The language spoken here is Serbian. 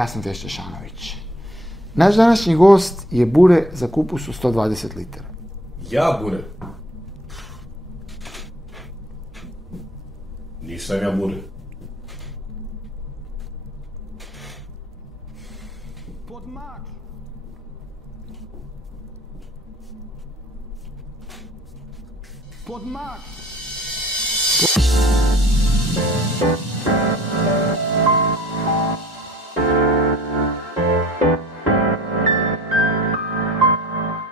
ja sam Tešća Šanović. Naš današnji gost je bure za kupus u 120 litara. Ja bure? Nisam ja bure. Pod mač!